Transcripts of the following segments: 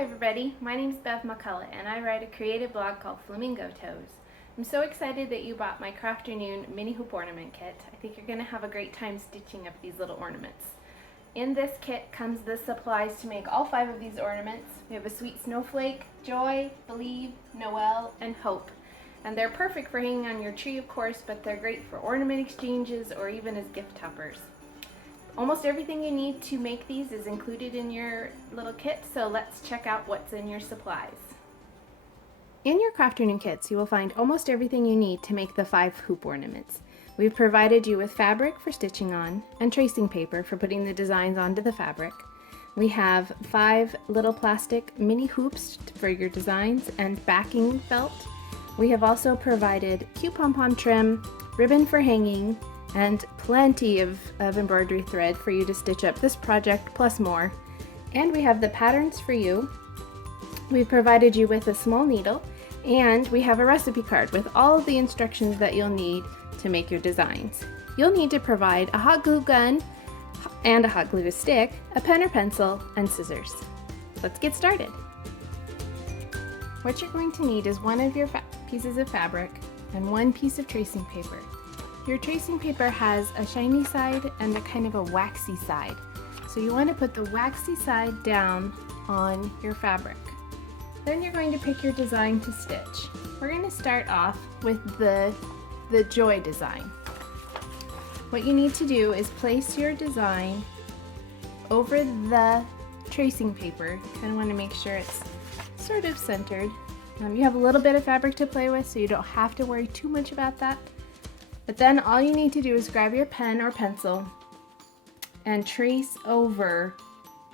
Hi everybody, my name is Bev McCullough and I write a creative blog called Flamingo Toes. I'm so excited that you bought my Crafternoon mini hoop ornament kit. I think you're going to have a great time stitching up these little ornaments. In this kit comes the supplies to make all 5 of these ornaments. We have a sweet snowflake, joy, believe, Noel, and hope. And they're perfect for hanging on your tree, of course, but they're great for ornament exchanges or even as gift toppers. Almost everything you need to make these is included in your little kit, so let's check out what's in your supplies. In your Crafternoon kits, you will find almost everything you need to make the 5 hoop ornaments. We've provided you with fabric for stitching on and tracing paper for putting the designs onto the fabric. We have 5 little plastic mini hoops for your designs and backing felt. We have also provided cute pom-pom trim, ribbon for hanging, and plenty of embroidery thread for you to stitch up this project plus more. And we have the patterns for you. We've provided you with a small needle, and we have a recipe card with all of the instructions that you'll need to make your designs. You'll need to provide a hot glue gun and a hot glue stick, a pen or pencil, and scissors. Let's get started. What you're going to need is one of your pieces of fabric and one piece of tracing paper. Your tracing paper has a shiny side and a kind of a waxy side. So you want to put the waxy side down on your fabric. Then you're going to pick your design to stitch. We're going to start off with the joy design. What you need to do is place your design over the tracing paper. You kind of want to make sure it's sort of centered. You have a little bit of fabric to play with, so you don't have to worry too much about that. But then all you need to do is grab your pen or pencil and trace over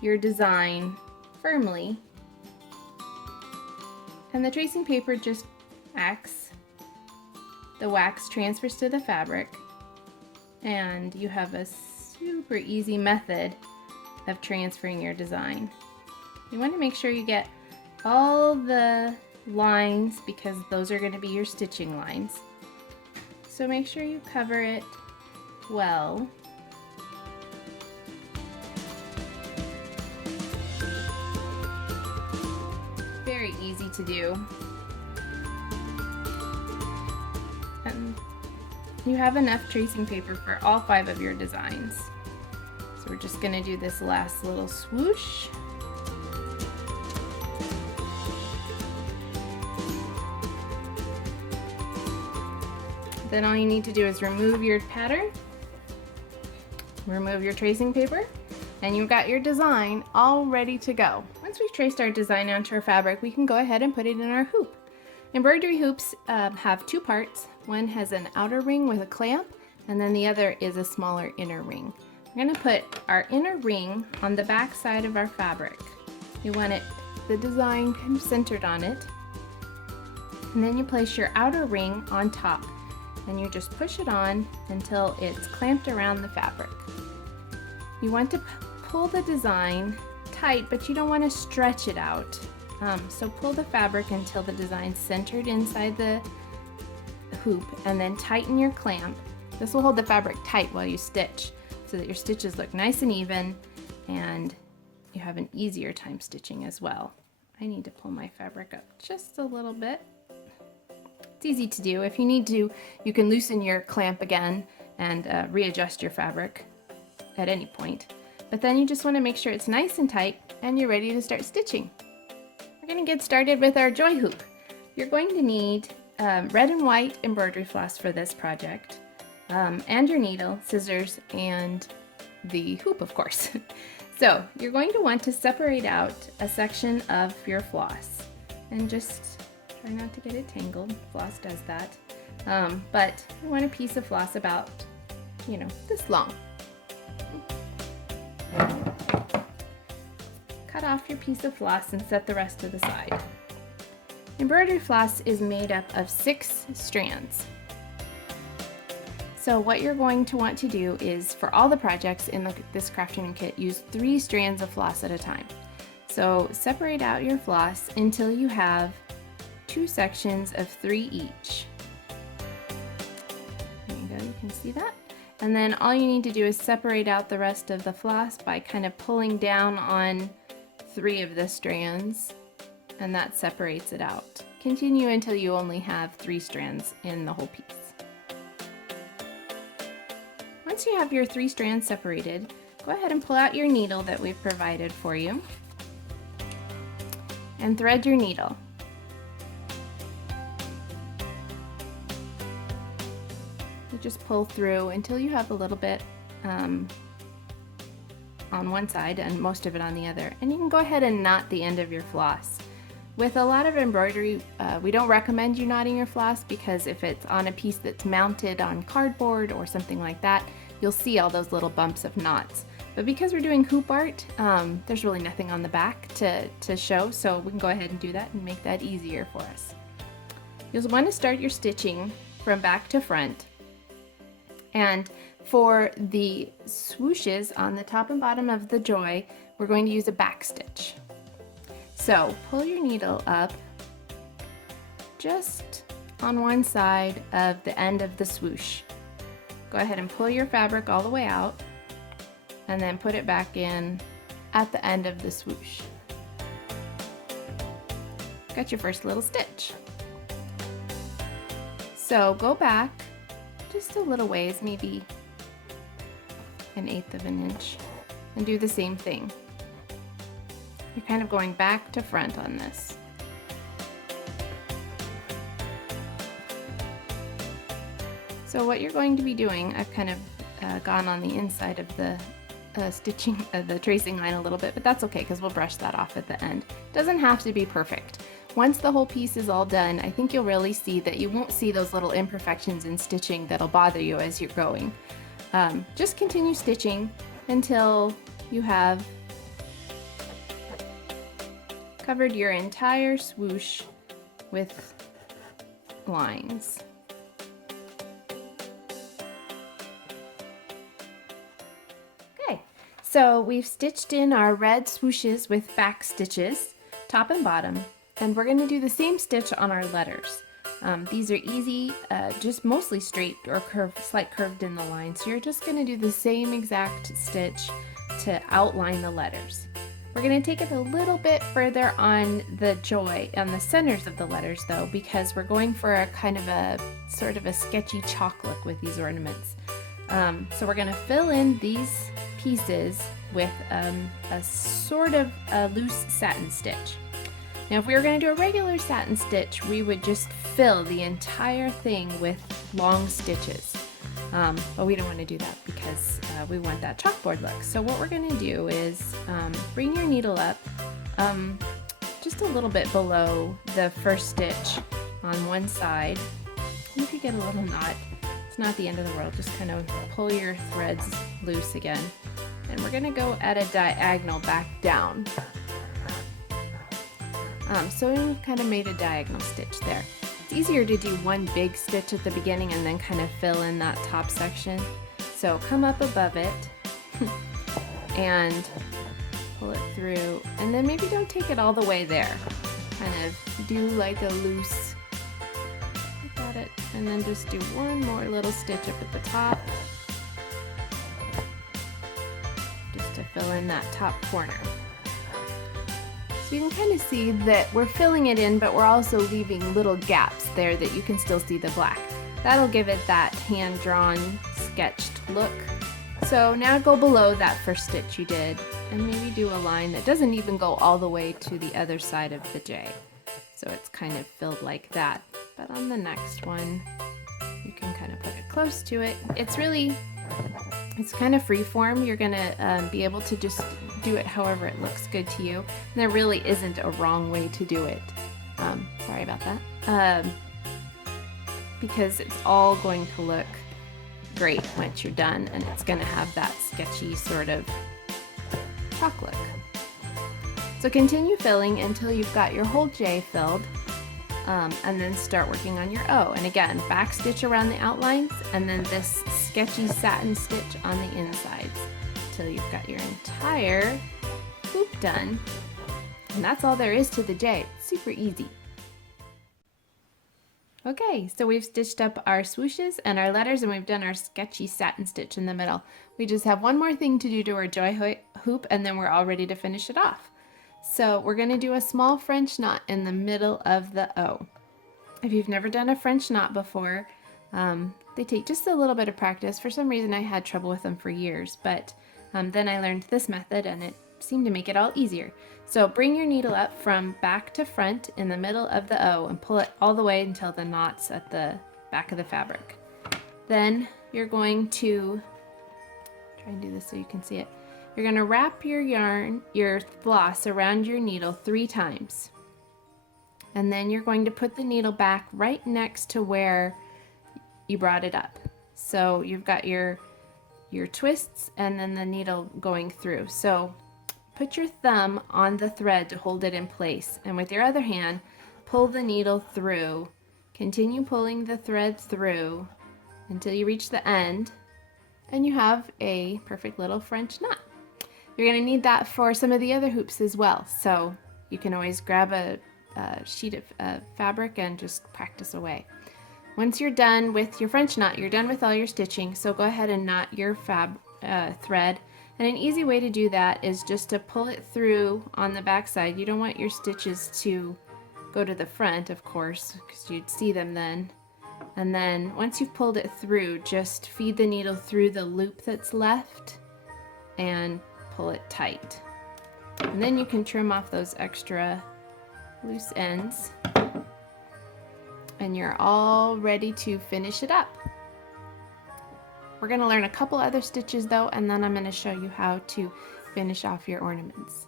your design firmly. And the tracing paper just acts. The wax transfers to the fabric, and you have a super easy method of transferring your design. You want to make sure you get all the lines because those are going to be your stitching lines. So make sure you cover it well. Very easy to do. And you have enough tracing paper for all 5 of your designs. So we're just going to do this last little swoosh. Then all you need to do is remove your pattern, remove your tracing paper, and you've got your design all ready to go. Once we've traced our design onto our fabric, we can go ahead and put it in our hoop. Embroidery hoops have 2 parts. One has an outer ring with a clamp, and then the other is a smaller inner ring. We're going to put our inner ring on the back side of our fabric. You want the design kind of centered on it, and then you place your outer ring on top. And you just push it on until it's clamped around the fabric. You want to pull the design tight, but you don't want to stretch it out. So pull the fabric until the design's centered inside the hoop, and then tighten your clamp. This will hold the fabric tight while you stitch so that your stitches look nice and even and you have an easier time stitching as well. I need to pull my fabric up just a little bit. It's easy to do. If you need to, you can loosen your clamp again and readjust your fabric at any point. But then you just want to make sure it's nice and tight and you're ready to start stitching. We're going to get started with our joy hoop. You're going to need red and white embroidery floss for this project, and your needle, scissors, and the hoop, of course. So you're going to want to separate out a section of your floss and just try not to get it tangled. Floss does that. But you want a piece of floss about, this long. Cut off your piece of floss and set the rest to the side. Embroidery floss is made up of 6 strands. So what you're going to want to do is, for all the projects in this Crafternoon kit, use 3 strands of floss at a time. So separate out your floss until you have 2 sections of 3 each. There you go, you can see that. And then all you need to do is separate out the rest of the floss by kind of pulling down on 3 of the strands, and that separates it out. Continue until you only have 3 strands in the whole piece. Once you have your 3 strands separated, go ahead and pull out your needle that we've provided for you and thread your needle. You just pull through until you have a little bit on one side and most of it on the other, and you can go ahead and knot the end of your floss. With a lot of embroidery, we don't recommend you knotting your floss because if it's on a piece that's mounted on cardboard or something like that, you'll see all those little bumps of knots. But because we're doing hoop art, there's really nothing on the back to show, so we can go ahead and do that and make that easier for us. You'll want to start your stitching from back to front. And for the swooshes on the top and bottom of the joy, we're going to use a back stitch. So pull your needle up just on one side of the end of the swoosh. Go ahead and pull your fabric all the way out and then put it back in at the end of the swoosh. Got your first little stitch. So go back just a little ways, maybe 1/8 of an inch, and do the same thing. You're kind of going back to front on this. So what you're going to be doing, I've kind of gone on the inside of the stitching, the tracing line a little bit, but that's okay because we'll brush that off at the end. Doesn't have to be perfect. Once the whole piece is all done, I think you'll really see that you won't see those little imperfections in stitching that'll bother you as you're going. Just continue stitching until you have covered your entire swoosh with lines. Okay, so we've stitched in our red swooshes with back stitches, top and bottom, and we're going to do the same stitch on our letters. These are easy, just mostly straight or curved, slight curved in the line, so you're just going to do the same exact stitch to outline the letters. We're going to take it a little bit further on the joy, on the centers of the letters though, because we're going for a kind of a sort of a sketchy chalk look with these ornaments. So we're going to fill in these pieces with a sort of a loose satin stitch. Now if we were going to do a regular satin stitch, we would just fill the entire thing with long stitches. But we don't want to do that because we want that chalkboard look. So what we're going to do is bring your needle up just a little bit below the first stitch on one side. You could get a little knot. It's not the end of the world. Just kind of pull your threads loose again. And we're going to go at a diagonal back down. So we've kind of made a diagonal stitch there. It's easier to do one big stitch at the beginning and then kind of fill in that top section. So come up above it and pull it through, and then maybe don't take it all the way there. Kind of do like a loose, got it, and then just do one more little stitch up at the top, just to fill in that top corner. So you can kind of see that we're filling it in, but we're also leaving little gaps there that you can still see the black. That'll give it that hand-drawn, sketched look. So now go below that first stitch you did, and maybe do a line that doesn't even go all the way to the other side of the J. So it's kind of filled like that. But on the next one, you can kind of put it close to it. It's kind of free form. You're gonna be able to just do it however it looks good to you. And there really isn't a wrong way to do it. Sorry about that. Because it's all going to look great once you're done, and it's gonna have that sketchy sort of chalk look. So continue filling until you've got your whole J filled. And then start working on your O. And again, back stitch around the outlines, and then this sketchy satin stitch on the insides till you've got your entire hoop done. And that's all there is to the J. It's super easy. Okay, so we've stitched up our swooshes and our letters, and we've done our sketchy satin stitch in the middle. We just have one more thing to do to our joy hoop, and then we're all ready to finish it off. So we're going to do a small French knot in the middle of the O. If you've never done a French knot before, they take just a little bit of practice. For some reason I had trouble with them for years, but then I learned this method and it seemed to make it all easier. So bring your needle up from back to front in the middle of the O and pull it all the way until the knot's at the back of the fabric. Then you're going to, try and do this so you can see it. You're going to wrap your yarn, your floss around your needle 3 times. And then you're going to put the needle back right next to where you brought it up. So you've got your twists and then the needle going through. So put your thumb on the thread to hold it in place, and with your other hand pull the needle through. Continue pulling the thread through until you reach the end, and you have a perfect little French knot. You're going to need that for some of the other hoops as well, so you can always grab a sheet of fabric and just practice away. Once you're done with your French knot, you're done with all your stitching, so go ahead and knot your thread. And an easy way to do that is just to pull it through on the back side. You don't want your stitches to go to the front, of course, because you'd see them then. And then once you've pulled it through, just feed the needle through the loop that's left and pull it tight. And then you can trim off those extra loose ends. And you're all ready to finish it up. We're going to learn a couple other stitches though, and then I'm going to show you how to finish off your ornaments.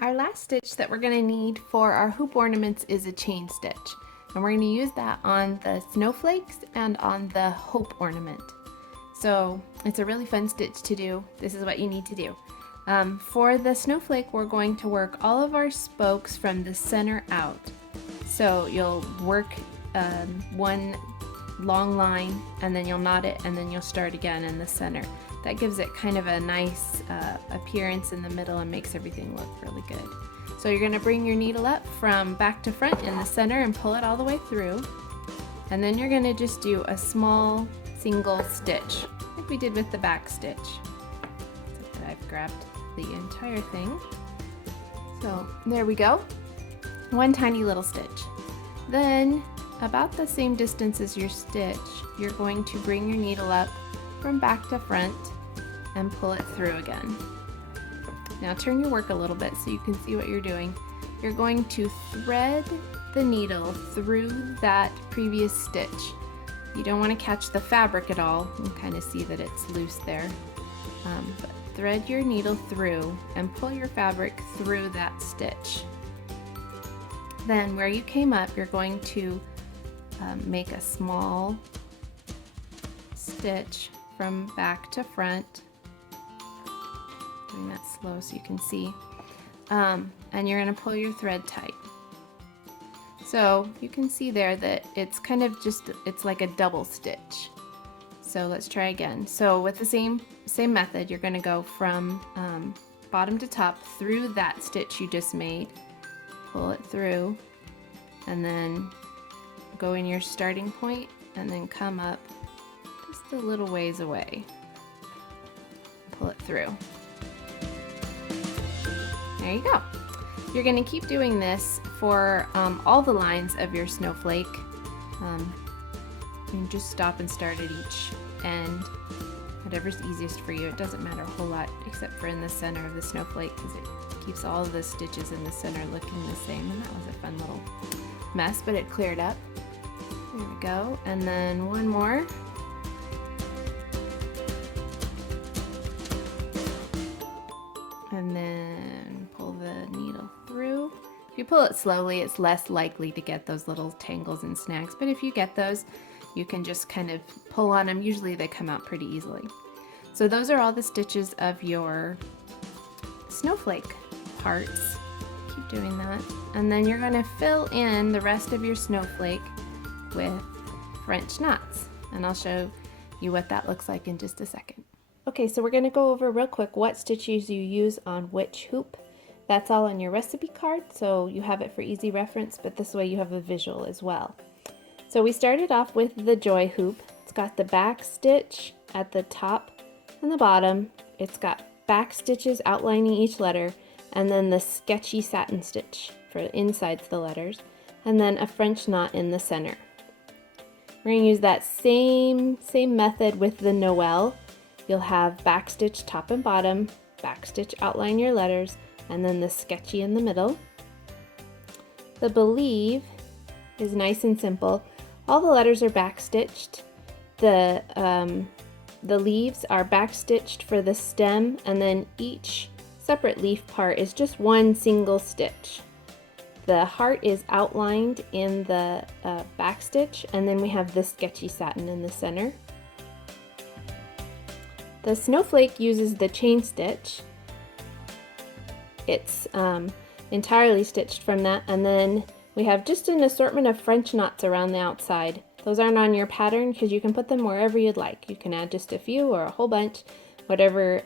Our last stitch that we're going to need for our hoop ornaments is a chain stitch. And we're going to use that on the snowflakes and on the hope ornament. So it's a really fun stitch to do. This is what you need to do. For the snowflake, we're going to work all of our spokes from the center out. So you'll work one long line and then you'll knot it and then you'll start again in the center. That gives it kind of a nice appearance in the middle and makes everything look really good. So you're going to bring your needle up from back to front in the center and pull it all the way through, and then you're going to just do a small single stitch like we did with the back stitch. Except that I've grabbed the entire thing. So there we go, one tiny little stitch. Then about the same distance as your stitch, you're going to bring your needle up from back to front and pull it through again. Now turn your work a little bit so you can see what you're doing. You're going to thread the needle through that previous stitch. You don't want to catch the fabric at all. You can kind of see that it's loose there. But thread your needle through and pull your fabric through that stitch. Then where you came up, you're going to make a small stitch from back to front. Doing that slow so you can see. And you're going to pull your thread tight. So you can see there that it's kind of just, it's like a double stitch. So let's try again. So with the same method, you're going to go from bottom to top through that stitch you just made. Pull it through and then go in your starting point and then come up just a little ways away. Pull it through. There you go. You're going to keep doing this for all the lines of your snowflake. You can just stop and start at each end, whatever's easiest for you. It doesn't matter a whole lot except for in the center of the snowflake, because it keeps all of the stitches in the center looking the same, and that was a fun little mess, but it cleared up. There we go. And then one more. And then pull the needle through. If you pull it slowly, it's less likely to get those little tangles and snags, but if you get those, you can just kind of pull on them. Usually they come out pretty easily. So those are all the stitches of your snowflake parts. Keep doing that. And then you're going to fill in the rest of your snowflake with French knots. And I'll show you what that looks like in just a second. Okay, so we're going to go over real quick what stitches you use on which hoop. That's all on your recipe card, so you have it for easy reference, but this way you have a visual as well. So we started off with the joy hoop. It's got the back stitch at the top and the bottom. It's got back stitches outlining each letter, and then the sketchy satin stitch for inside the letters, and then a French knot in the center. We're going to use that same method with the Noel. You'll have back stitch top and bottom, back stitch outline your letters, and then the sketchy in the middle. The believe is nice and simple. All the letters are back stitched. The leaves are back stitched for the stem, and then each separate leaf part is just one single stitch. The heart is outlined in the back stitch, and then we have the sketchy satin in the center. The snowflake uses the chain stitch. It's entirely stitched from that, and then we have just an assortment of French knots around the outside. Those aren't on your pattern because you can put them wherever you'd like. You can add just a few or a whole bunch, whatever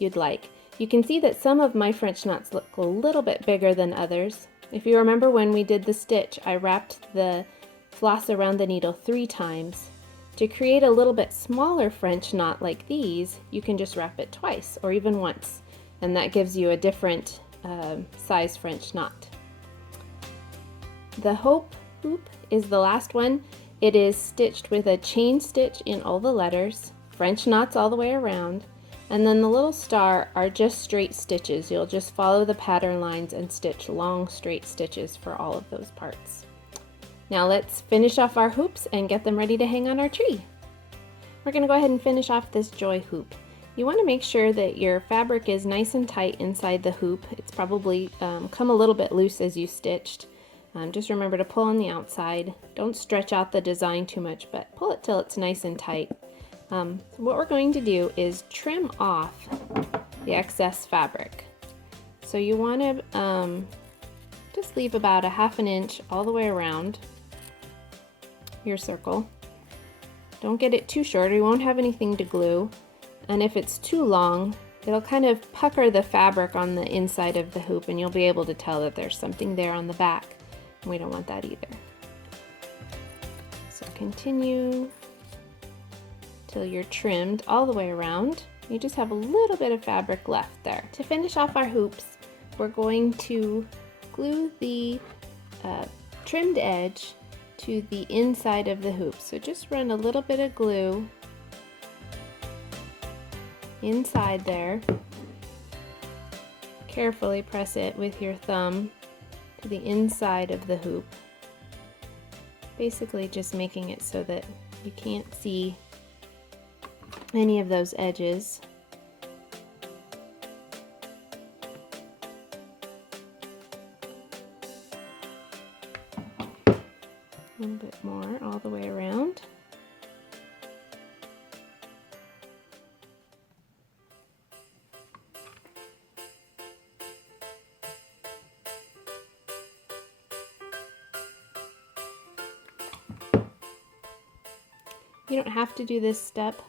you'd like. You can see that some of my French knots look a little bit bigger than others. If you remember when we did the stitch, I wrapped the floss around the needle 3 times. To create a little bit smaller French knot like these, you can just wrap it twice or even once, and that gives you a different size French knot. The hope hoop is the last one. It is stitched with a chain stitch in all the letters, French knots all the way around, and then the little star are just straight stitches. You'll just follow the pattern lines and stitch long straight stitches for all of those parts. Now let's finish off our hoops and get them ready to hang on our tree. We're going to go ahead and finish off this joy hoop. You want to make sure that your fabric is nice and tight inside the hoop. It's probably come a little bit loose as you stitched. Just remember to pull on the outside. Don't stretch out the design too much, but pull it till it's nice and tight. So what we're going to do is trim off the excess fabric. So you want to just leave about 1/2 inch all the way around your circle. Don't get it too short or you won't have anything to glue. And if it's too long, it'll kind of pucker the fabric on the inside of the hoop, and you'll be able to tell that there's something there on the back. We don't want that either. So continue till you're trimmed all the way around. You just have a little bit of fabric left there. To finish off our hoops, we're going to glue the trimmed edge to the inside of the hoop. So just run a little bit of glue inside there. Carefully press it with your thumb to the inside of the hoop. Basically just making it so that you can't see any of those edges. A little bit more all the way around. You don't have to do this step,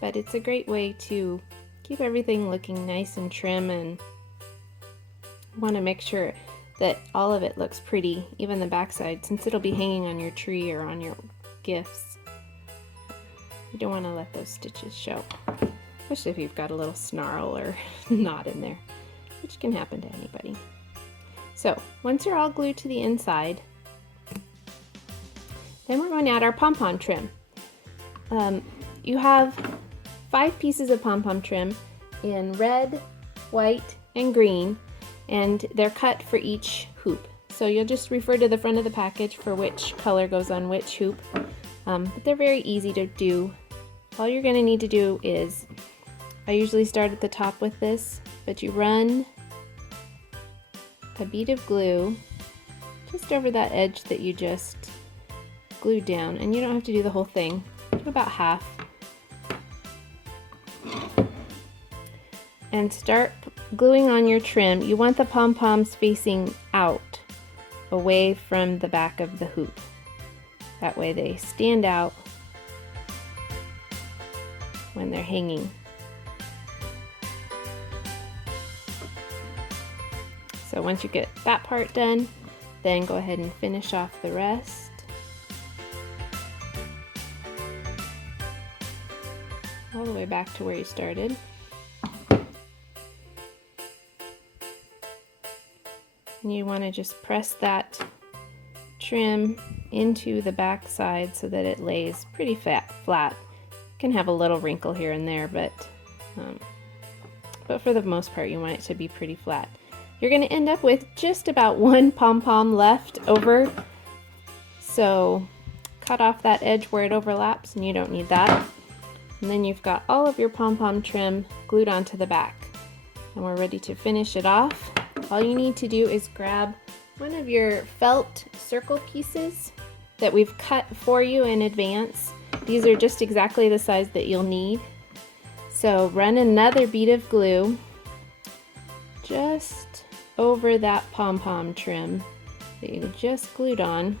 but it's a great way to keep everything looking nice and trim, and want to make sure that all of it looks pretty, even the backside, since it'll be hanging on your tree or on your gifts. You don't want to let those stitches show, especially if you've got a little snarl or knot in there, which can happen to anybody. So once you're all glued to the inside, then we're going to add our pom-pom trim. You have 5 pieces of pom-pom trim in red, white, and green, and they're cut for each hoop. So you'll just refer to the front of the package for which color goes on which hoop. But they're very easy to do. All you're going to need to do is, I usually start at the top with this, but you run a bead of glue just over that edge that you just glued down, and you don't have to do the whole thing, do about half, and start gluing on your trim. You want the pom-poms facing out, away from the back of the hoop. That way they stand out when they're hanging. So once you get that part done, then go ahead and finish off the rest. All the way back to where you started. and you want to just press that trim into the back side so that it lays pretty flat. You can have a little wrinkle here and there, but for the most part you want it to be pretty flat. You're going to end up with just about one pom-pom left over, so cut off that edge where it overlaps, and you don't need that. And then you've got all of your pom-pom trim glued onto the back, and we're ready to finish it off. All you need to do is grab one of your felt circle pieces that we've cut for you in advance. These are just exactly the size that you'll need. So run another bead of glue just over that pom-pom trim that you just glued on.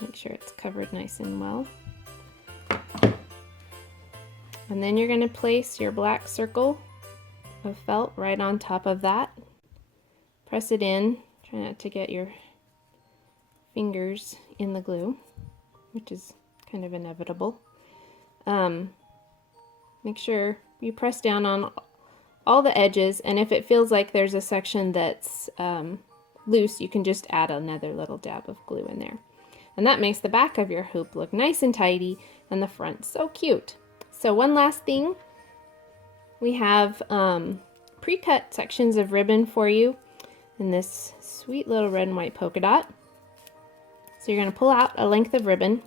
Make sure it's covered nice and well. And then you're going to place your black circle of felt right on top of that. Press it in. Try not to get your fingers in the glue, which is kind of inevitable. Make sure you press down on all the edges, and if it feels like there's a section that's loose, you can just add another little dab of glue in there. And that makes the back of your hoop look nice and tidy, and the front so cute. So one last thing, we have pre-cut sections of ribbon for you in this sweet little red and white polka dot. So you're going to pull out a length of ribbon.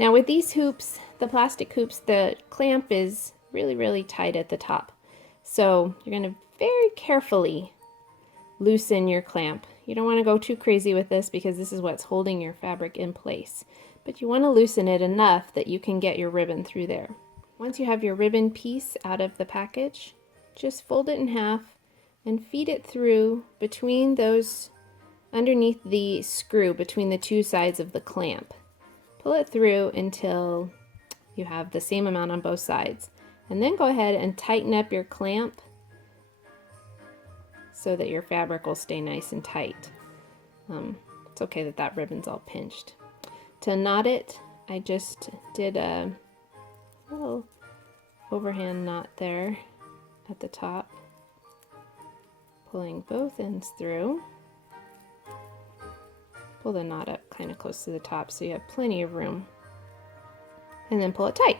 Now with these hoops, the plastic hoops, the clamp is really tight at the top. So you're going to very carefully loosen your clamp. You don't want to go too crazy with this because this is what's holding your fabric in place. But you want to loosen it enough that you can get your ribbon through there. Once you have your ribbon piece out of the package, just fold it in half and feed it through between those, underneath the screw, between the two sides of the clamp. Pull it through until you have the same amount on both sides. And then go ahead and tighten up your clamp so that your fabric will stay nice and tight. It's okay that that ribbon's all pinched. To knot it, I just did a little overhand knot there at the top, pulling both ends through. Pull the knot up kind of close to the top so you have plenty of room, and then pull it tight.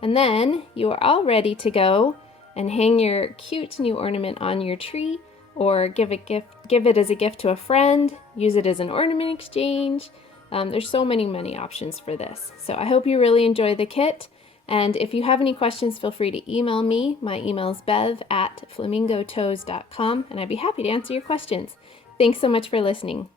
And then you are all ready to go and hang your cute new ornament on your tree, or give it as a gift to a friend, use it as an ornament exchange. There's so many options for this. So I hope you really enjoy the kit. And if you have any questions, feel free to email me. My email is bev@flamingotoes.com, and I'd be happy to answer your questions. Thanks so much for listening.